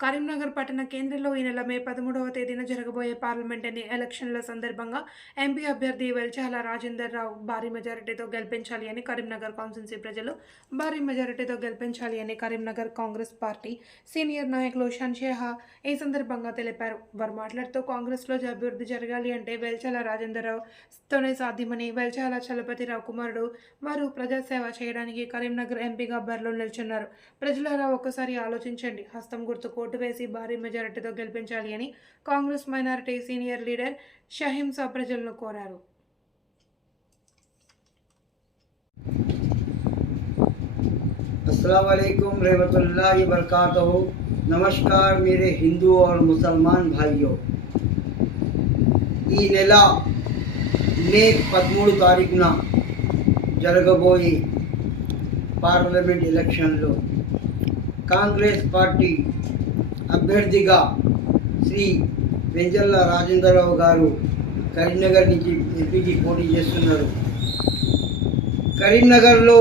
కరీంనగర్ పట్టణ కేంద్రంలో ఈ నెల మే పదమూడవ తేదీన జరగబోయే పార్లమెంటరీ ఎలక్షన్ల సందర్భంగా ఎంపీ అభ్యర్థి వెల్చాల రాజేందర్ రావు భారీ మెజారిటీతో గెలిపించాలి అని కరీంనగర్ కాన్స్టిట్యున్సీ ప్రజలు భారీ మెజారిటీతో గెలిపించాలి అని కరీంనగర్ కాంగ్రెస్ పార్టీ సీనియర్ నాయకులు షన్షేహా ఈ సందర్భంగా తెలిపారు. వారు మాట్లాడుతూ కాంగ్రెస్లో అభివృద్ధి జరగాలి అంటే వెల్చాల రాజేందర్ రావుతోనే సాధ్యమని వెల్చాల చలపతిరావు కుమారుడు వారు ప్రజాసేవ చేయడానికి కరీంనగర్ ఎంపీగా బరిలో నిల్చున్నారు. ప్రజలారా ఒక్కసారి ఆలోచించండి. హస్తం గుర్తు కోటు వేసి భారీ మెజారిటీతో గెలిపించాలి అని కాంగ్రెస్ మైనారిటీ సీనియర్ లీడర్ షహింసా ప్రజలను కోరారు अस्सलाम वालेकुम रहमतुल्लाहि वबरकातुहू नमस्कार मेरे हिंदू और मुसलमान भाइयों ఈ నెల మే పదమూడు తారీఖున జరగబోయే పార్లమెంట్ ఎలక్షన్లో కాంగ్రెస్ పార్టీ అభ్యర్థిగా శ్రీ వెంజల్ల రాజేంద్రరావు గారు కరీంనగర్ నుంచి ఎంపీకి పోటీ చేస్తున్నారు. కరీంనగర్లో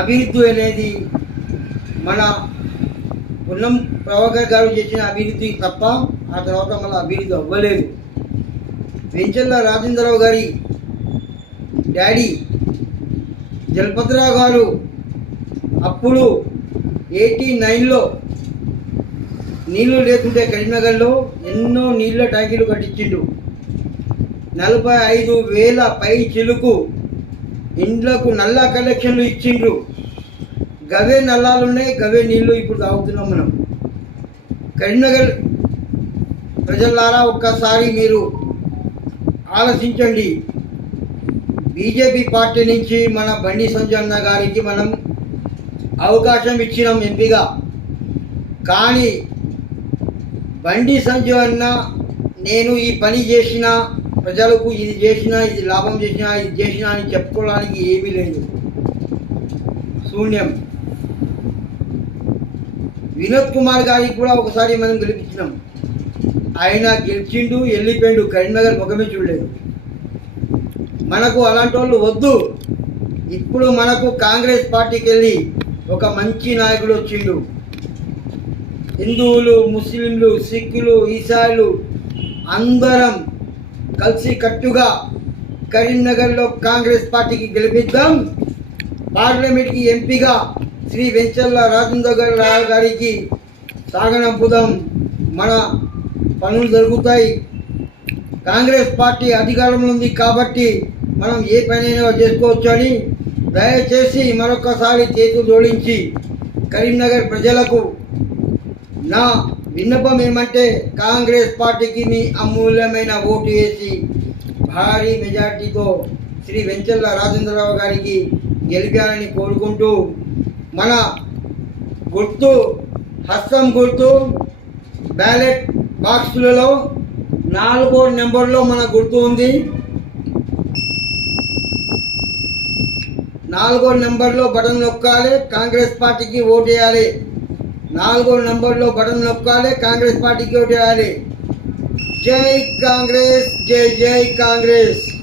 అభివృద్ధి అనేది మన పున్నం ప్రభాకర్ గారు చేసిన అభివృద్ధి తప్ప ఆ తర్వాత మళ్ళీ అభివృద్ధి అవ్వలేదు. వెంచల్ల రాజేంద్రరావు గారి డాడీ జలపతిరావు గారు అప్పుడు ఎయిటీ నైన్లో నీళ్ళు లేకుంటే కరీంనగర్లో ఎన్నో నీళ్ళ ట్యాంకీలు కట్టించిండు. నలభై ఐదు వేల పై చిలుకు ఇండ్లకు నల్ల కలెక్షన్లు ఇచ్చిండ్రు. గవే నల్లాలు ఉన్నాయి గవే నీళ్ళు ఇప్పుడు తాగుతున్నాం మనం. కరీంనగర్ ప్రజలారా ఒక్కసారి మీరు ఆలోచించండి. బీజేపీ పార్టీ నుంచి మన బండి సంజన్న గారికి మనం అవకాశం ఇచ్చినాం ఎంపీగా. కానీ బండి సంజు అన్న నేను ఈ పని చేసిన ప్రజలకు ఇది చేసిన ఇది లాభం చేసిన ఇది చేసిన అని చెప్పుకోవడానికి ఏమీ లేదు. శూన్యం. వినోద్ కుమార్ గారికి కూడా ఒకసారి మనం గెలిపించినాం. ఆయన గెలిచిండు వెళ్ళిపోయిండు. కరీంనగర్ ముఖమే చూడలేదు. మనకు అలాంటి వాళ్ళు వద్దు. ఇప్పుడు మనకు కాంగ్రెస్ పార్టీకి వెళ్ళి ఒక మంచి నాయకుడు వచ్చిండు. హిందువులు ముస్లింలు సిక్కులు ఈసాయిలు అందరం కలిసి కట్టుగా కరీంనగర్లో కాంగ్రెస్ పార్టీకి గెలిపిద్దాం. పార్లమెంట్కి ఎంపీగా శ్రీ వెంచల్ల రాజేంద్ర రావు గారికి సాగనంపుదాం. మన పనులు జరుగుతాయి. కాంగ్రెస్ పార్టీ అధికారంలో ఉంది కాబట్టి మనం ఏ పనైనా చేసుకోవచ్చు అని దయచేసి మరొకసారి చేతులు జోడించి కరీంనగర్ ప్రజలకు నా విన్నపం ఏమంటే కాంగ్రెస్ పార్టీకి మీ అమూల్యమైన ఓటు వేసి భారీ మెజార్టీతో శ్రీ వెంచల్ల రాజేంద్రరావు గారికి గెలిపాలని కోరుకుంటూ మన గుర్తు హస్తం గుర్తు బ్యాలెట్ బాక్సులలో నాలుగో నెంబర్లో మన గుర్తు ఉంది. నాలుగో నెంబర్లో బటన్ నొక్కాలి కాంగ్రెస్ పార్టీకి ఓటు వేయాలి. నాలుగో నంబర్లో బటన్ నొక్కాలి కాంగ్రెస్ పార్టీకి ఓటు వేయాలి. జై కాంగ్రెస్ జై జై కాంగ్రెస్.